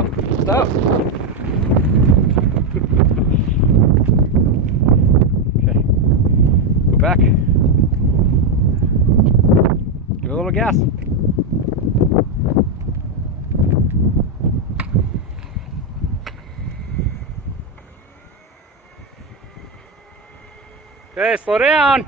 Stop. Stop. Okay. Go back. Give it a little gas. Okay, slow down.